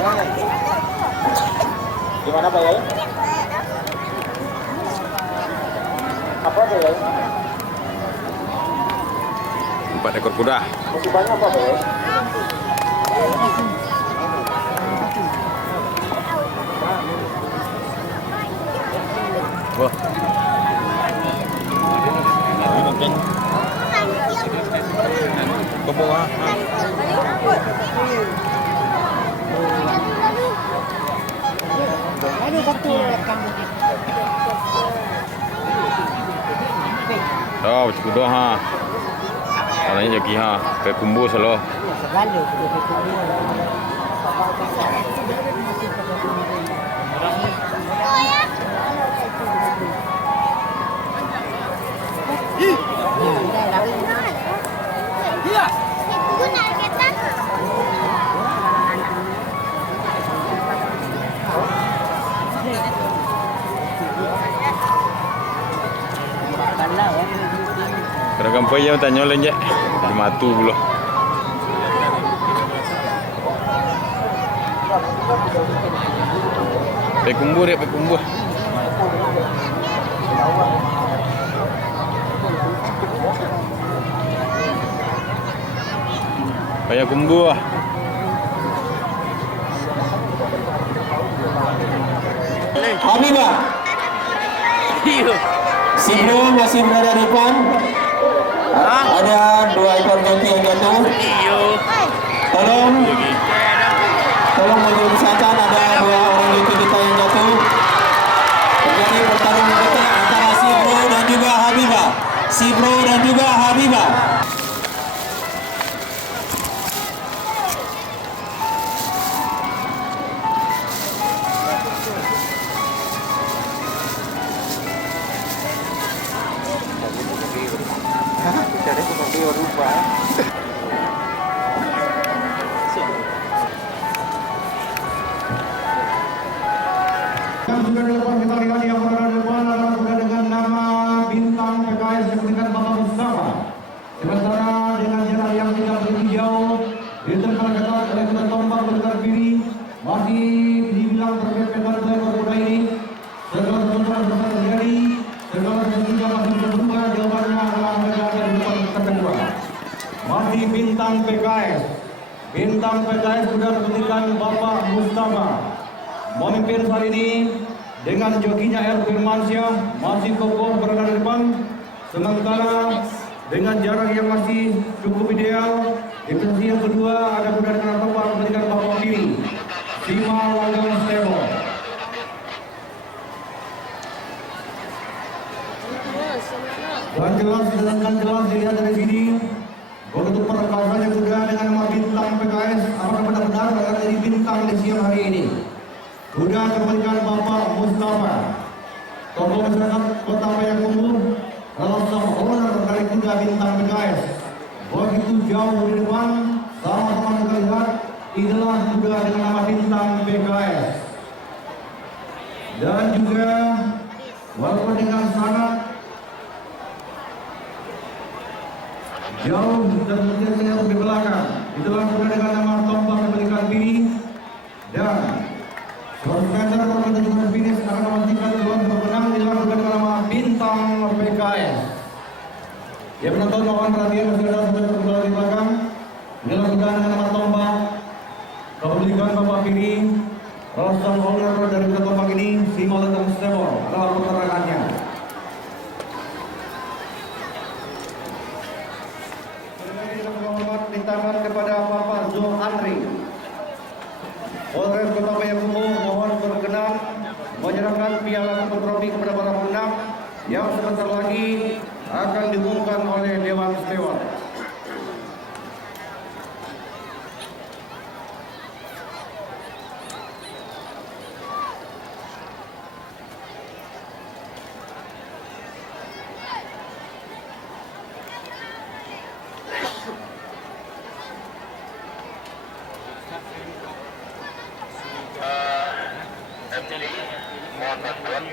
Gimana Pak Yai? Apa Pak Yai? 4 ekor kuda. Masih banyak apa Pak Yai? Wah. Ke bawah. Oh, kuda ha. Orangnya joki ha, ke kumbu selo. Seragam payah tanya lenjek di matu pula. Pekumbur ya pekumbur. Payah kumbur. Habibah. Sibro masih berada di depan. Ada 2 ekor joki yang jatuh. Tolong bagi misalkan ada 2 orang joki kita yang jatuh. Terjadi pertarungan ketat antara Sibro dan juga Habibah. Sibro dan juga Habibah. Cari seperti berubah. Yang sudah dilakukan kita lihat yang berada di depan adalah sudah dengan nama Bintang PKS yang dengan Bapak Mustafa. Sementara dengan jarak yang tidak begitu jauh ditekan ketat oleh kuda tombak bergerak kiri masih dibilang berbeda dengan kuda ini. Segala sesuatu bisa terjadi, segala sesuatu masih berubah. Jawabannya adalah mereka ada di depan kedua. Masih Bintang PKS. Bintang PKS sudah diberikan Bapak Mustafa. Memimpin saat ini dengan jokinya R. Firmansyah masih kokoh berada di depan, sementara dengan jarak yang masih cukup ideal di posisi yang kedua ada kuda dengan tombak memberikan Bapak kiri Sima Langgam Stevo. Dan jelas dilihat dari sini begitu perkasanya kuda dengan nama Bintang PKS. Apakah benar-benar akan jadi bintang di siang hari ini? Kuda diberikan Bapak Mustafa. Tokoh masyarakat Kota Payakumbuh adalah sang owner dari kuda Bintang PKS. Begitu jauh di depan, sama-sama kita lihat, inilah kuda dengan nama Bintang PKS. Dan juga walaupun dengan sangat jauh dan berjalan di belakang, itulah kuda dengan nama tombak diberikan kiri. Dan Konfeder pertandingan finish akan memastikan tuan pemenang dilakukan dengan nama Bintang PKS. Ya penonton mohon perhatian masih ada sudah berbola di belakang. Dilakukan dengan nama tombak. Kepemilikan Bapak kiri. Rosal owner dari kuda tombak ini Sima Langgam Stevo adalah penerangannya. Dengan hormat mintakan kepada Bapak Zul Andri. Polres Kota Payakumbuh mohon berkenan menyerahkan piala trofi kepada para pemenang yang sebentar lagi akan diumumkan oleh Dewan Steward. Mohon bantuan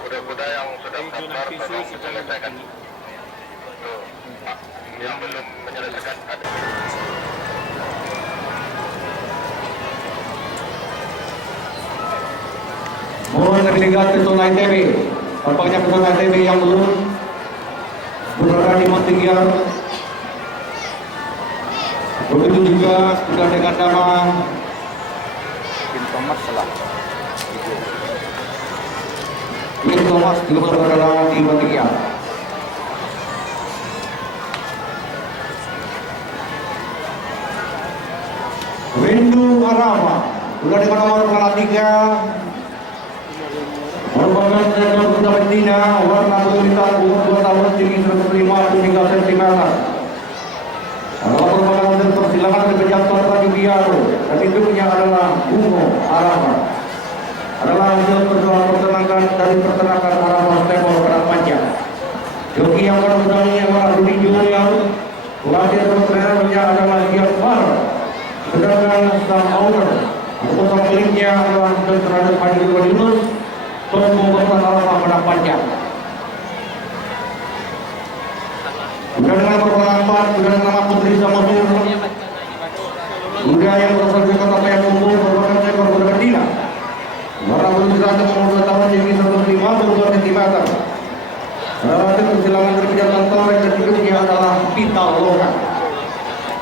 kuda-kuda yang sudah mendaftar tolong diselesaikan. Yang belum menyelesaikan ada. dari Liga Pesona ITB. Tampaknya Pesona ITB yang belum berada di Montigiar. Begitu juga sudah dengan nama Tim Thomas salah. Win Thomas juga berada di Montigiar. Windu Arama sudah dengan nomor 3 merupakan senior Kota Betina, warna kulit hitam, umur 2 tahun, tinggi 105 cm. Adalah merupakan hasil persilangan dari Pejabat Tanjung dan induknya adalah Bungo Arama. Adalah hasil pertenangan dari peternakan Arama Stable pada panjang. Joki yang akan mendampingi adalah Rudi Junior. Wasit pertandingannya adalah Gianfar. Sedangkan sang owner atau sang pemiliknya adalah terhadap Haji Yunus. Pembuatan Arama pada panjang. Sudah dengan perpengalaman, sudah dengan nama Putri Samosir. Sudah yang berasal dari Kota Payakumbuh, merupakan seekor berbedina. Warna kulit hitam umur 2 tahun, tinggi 152 cm. Hasil persilangan dari Pejabat Torek dan induknya adalah Pita Loka.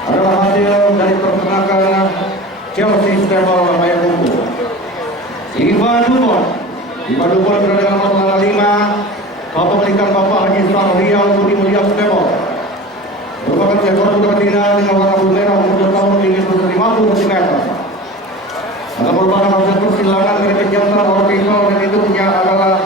Adalah hasil dari peternakan Chelsea Stable Payakumbuh. Iva Dubon berada dengan nomor 5. Bapak berikan Bapak Haji Sang Riau Budi Mulia Stable. Merupakan seekor kuda betina dengan warna biru merah, umur 2 tahun, tinggi 150 cm. Adalah merupakan hasil persilangan dari pejantan original dan induknya adalah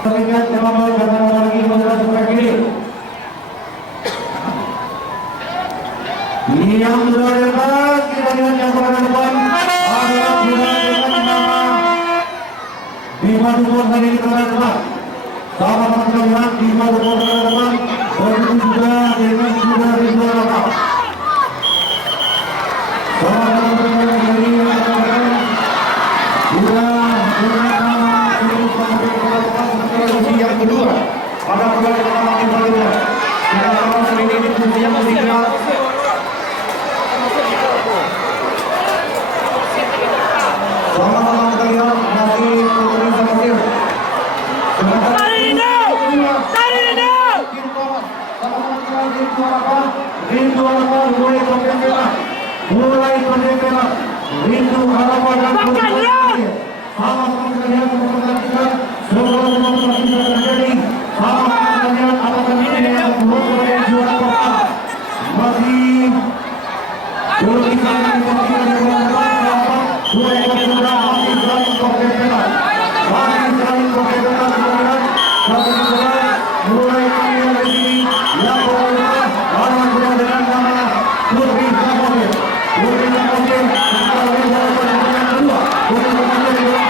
terlihat tema karena lagi menggerak kiri. Yang sudah dekat kita lihat yang pada depan adalah sudah dengan nama Bima Dubon tadi di tengah depan. Sama-sama kita lihat Bima Dubon tengah depan. Begitu juga dengan sudah di dua depan. Sama-sama kita lihat dari yang pada depan. Sudah dengan nama yang kedua pada pertandingan tim Palembang. Kita akan sering ini fungsi yang ketiga. Sama-sama kita lihat masih Putri Samosir. Rindu Harapan mulai berjemput. Rindu Harapan dan Putri Samosir. Sama-sama kita lihat memperhatikan sebelum pertandingan terjadi. Sama-sama kita lihat apakah ini yang merupakan juara pertama. Masih belum bisa dipastikan dengan berapa dua ekor kuda masih saling bergeseran. Masih saling bergeseran kemudian satu kuda mulai kemudian dari sini yang pertama adalah kuda dengan nama Putri Samosir. Putri Samosir kita lihat pada pertandingan kedua. Putri Samosir ketiga.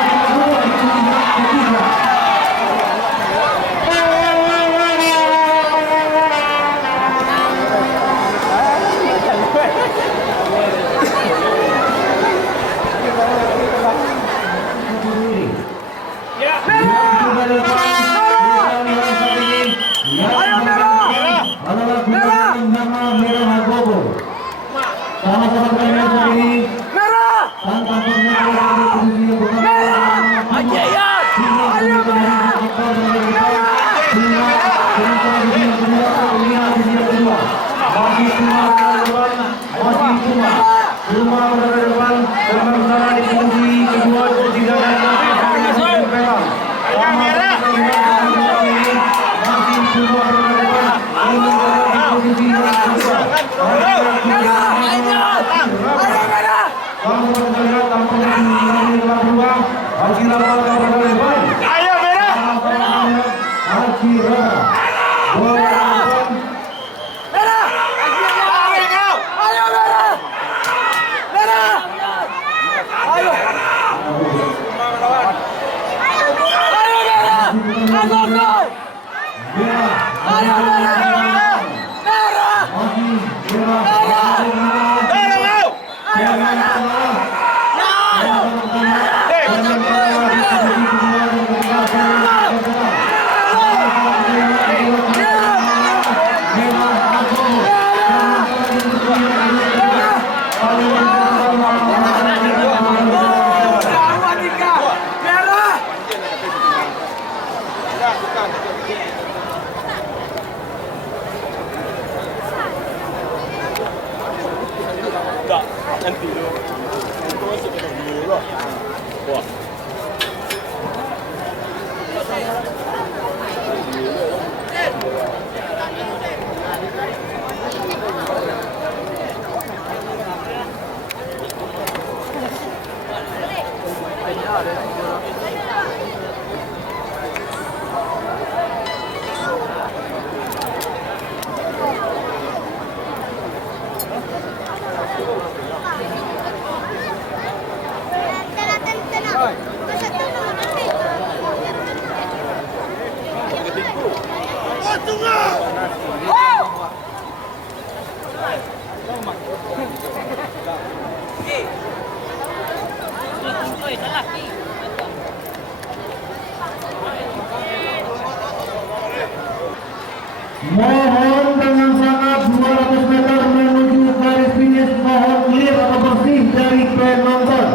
Mohon dengan sangat 200 meter menuju garis finish, mohon clear atau bersih dari penonton.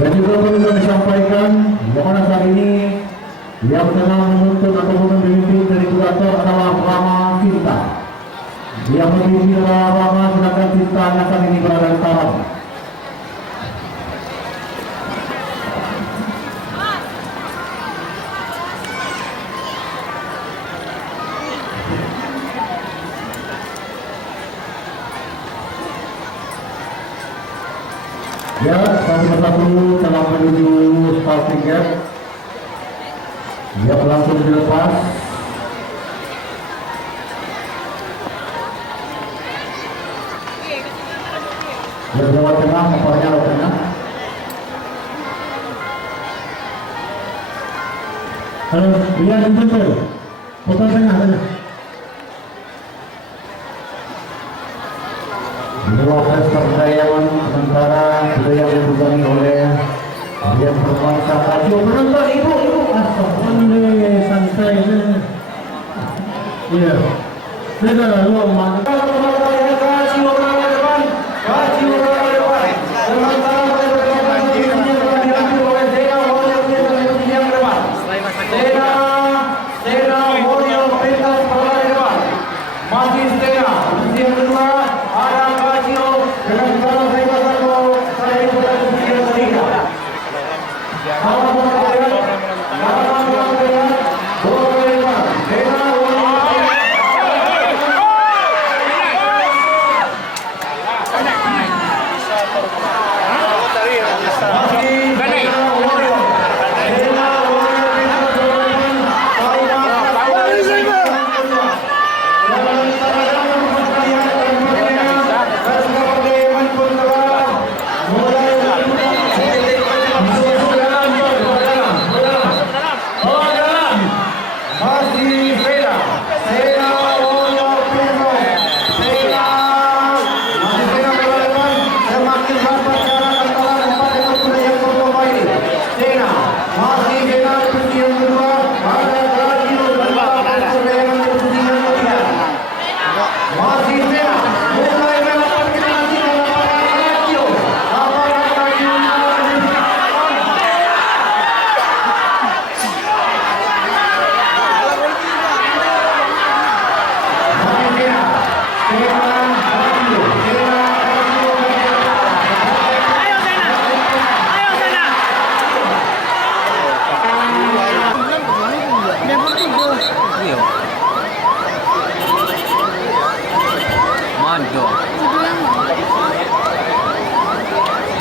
Dan juga perlu kami sampaikan bahwa saat ini yang tengah menuntut atau memimpin dari kurator adalah Rama Cinta. Yang memimpin adalah Rama, sedangkan Cinta saat ini berada di taman. Ya, satu persatu telah menuju starting gate. Dia langsung dilepas. Dia lewat tengah, kapalnya lewat tengah. Halo, lihat betul. Potong tengah saja. Proses perdayawan sementara sudah yang dibebani oleh yang berkuasa Kaju. Penonton ibu, astagfirullah, santai. Iya, sudah lalu mantap. Kasih orang depan, kasih orang depan. Sementara berdepan diambil oleh Zena Warrior yang depan. Zena Warrior pentas pada depan. Masih Zena, yang kedua ada dengan kalau saya katakan saya berada di ketiga. Kalau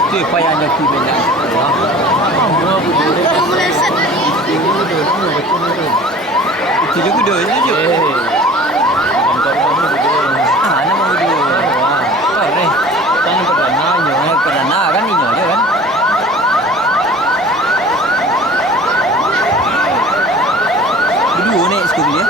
Itu payahnya kuda. Itu juga kuda itu je. Ah, nama kuda. Wah, keren. Tangan perdana kan ini aja kan. Kedua naik sekali ya.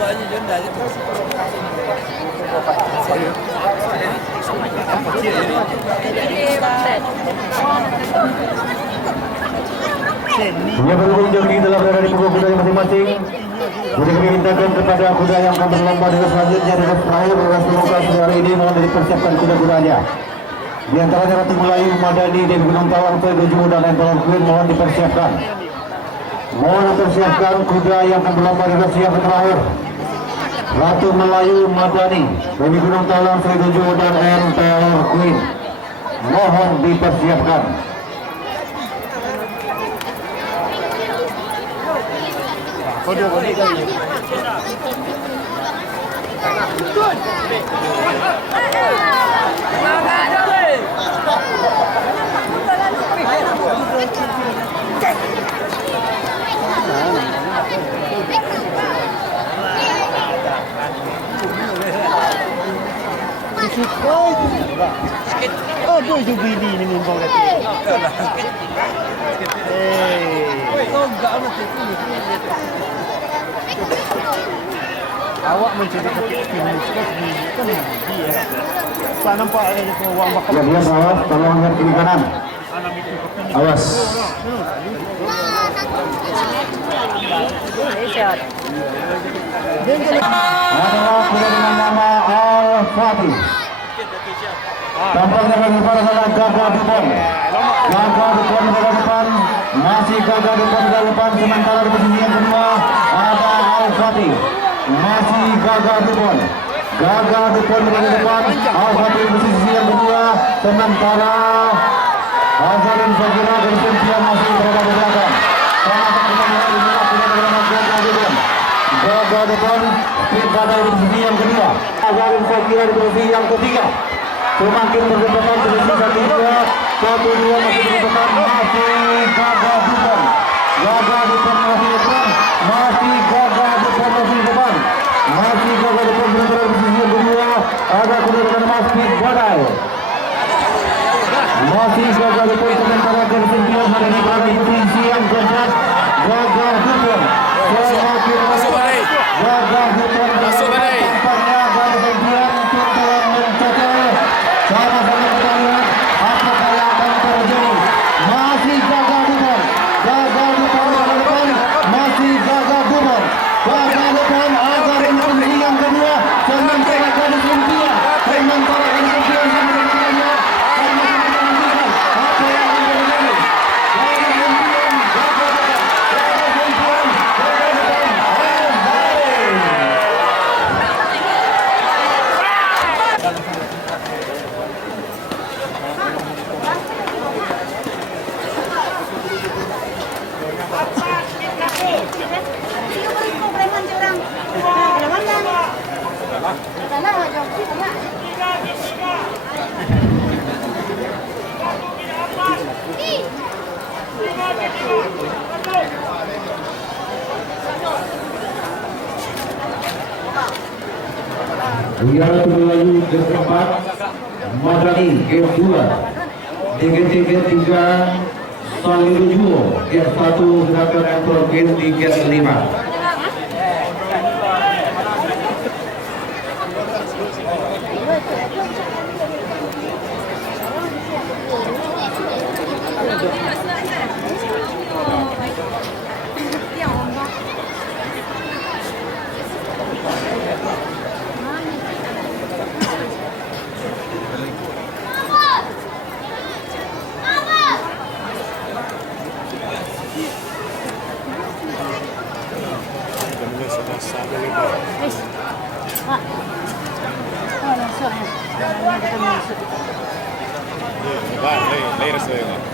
Dua-duanya janda gitu. Ia berhubung joki telah berada di punggung kudanya masing-masing. Jadi kami mintakan kepada kuda yang akan berlomba di race selanjutnya di race terakhir race pembukaan hari ini mohon dipersiapkan kuda-kudanya. Di antaranya Ratu Melayu, Madani, dan Gunung Tawang, Dojo dan Emperor Queen mohon dipersiapkan. Mohon dipersiapkan kuda yang akan berlomba di race yang terakhir. Ratu Melayu, Madani, Dewi Gunung Tawang, Dojo dan Emperor Queen mohon dipersiapkan. Oh, dois do Billy ni memang berarti. Awak mencuba ketik ini sekali kan dia. Pak nampak ada uang bakal. Ya, biasa awas, tolong lihat kiri kanan. Awas. Adalah kuda dengan nama Al-Fatih. Tampaknya bagaimana adalah Gagah Dupon. Gagah Dupon di depan, masih Gagah Dupon di depan, sementara di posisi yang kedua ada Al-Fatih. Masih Gagah Dupon. Gagah Dupon di depan, Al-Fatih di posisi yang kedua, sementara Azalin Fajira dari Sintian masih berada di belakang. Gagah Dupon berada di posisi yang kedua. Azalin Fajira di posisi yang ketiga. Semakin berdekatan posisi 1-2 masih berdekatan, masih Gagah Dupon. Gagah Dupon masih depan, masih Gagah Dupon masih depan, masih Gagah Dupon berada di posisi yang kedua. Ada kuda dengan masih Badai. Masih Gagah Dupon sementara dari Sintian hari ini berada di posisi yang keempat. Gagah Dupon semakin berdekatan. Gagah Dupon tampaknya dari Sintian Sintian mencapai. Sama-sama kita lihat apakah yang akan terjadi. Masih Gagah Dupon. Gagah Dupon berada di depan. Masih Gagah Dupon. Gagah Dupon agar ini posisi yang kedua. Sementara dari Sintian. Sementara dari Sintian sama dengan Sintian. Apa yang akan terjadi? Gagah Sintian. Gagah Dupon. Gagah Sintian. Gagah Dupon. Uyara Melayu game keempat, Madani game 2, DGT game 3, Salilu Juo game 1, sedangkan Emperor game di game 5.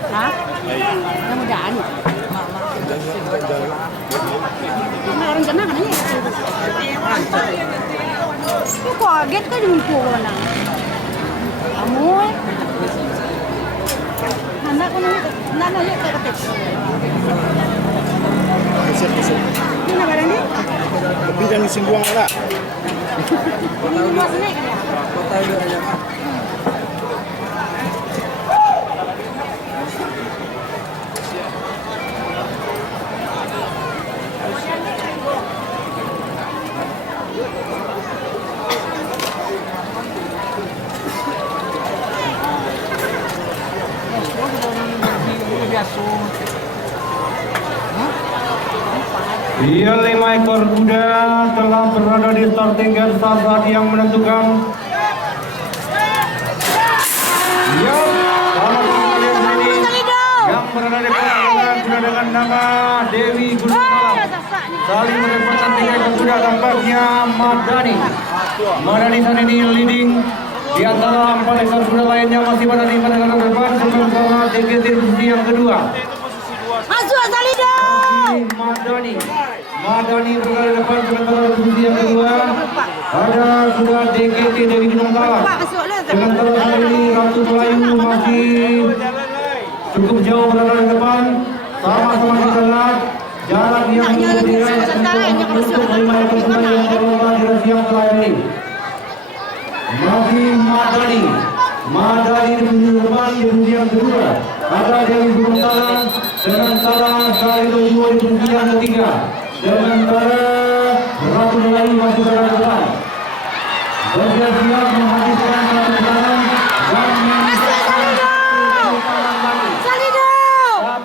Hah? Mudah-mudahan. Nah, rencana kan ini. Kok kaget kan jemput mana? Kamu? Anak ko na ya kata. Ini nak ni? Bidang di singguang lah. Ini luas ni kan? Kota itu aja. Iya, 5 ekor kuda telah berada di starting gate saat yang menentukan. Iya, kalau kita lihat ini yang berada di belakang sudah dengan nama Dewi Gunung saling merebutkan 3 ekor kuda tampaknya Madani. Madani saat ini leading di antara 4 ekor kuda lainnya masih berada di pada depan sementara DGT posisi yang kedua. Masuk Salido. Madani berada di depan sementara posisi yang kedua ada sudah DGT dari Gunung Talang. Sementara kali ini Ratu Melayu masih cukup jauh berada di depan, sama-sama kita lihat jarak yang berbeda untuk 5 ekor kuda yang berlomba di race yang terakhir ini. Masih Madani di posisi depan di posisi yang kedua ada Dewi Gunung Talang, sementara Salido Juwo di posisi yang ketiga, sementara Ratu Melayu masih berada di depan. Bersiap-siap menghabiskan satu putaran dan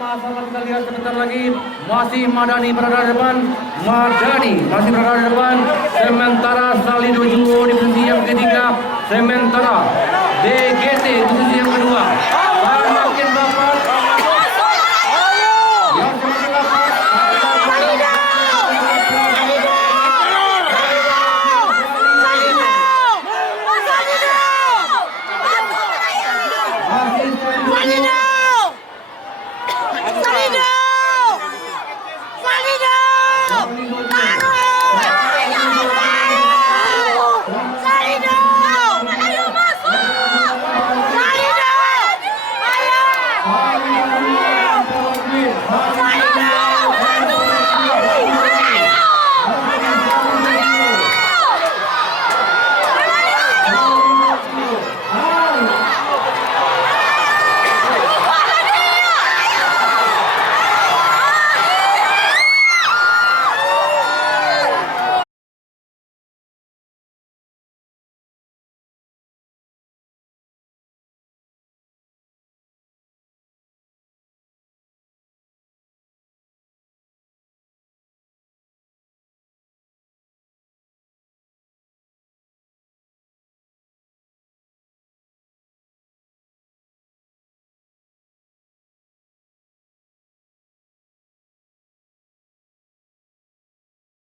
sama-sama kita lihat sebentar lagi masih Madani berada di depan, masih berada di depan, sementara Salido Juwo di posisi yang ketiga, sementara DGT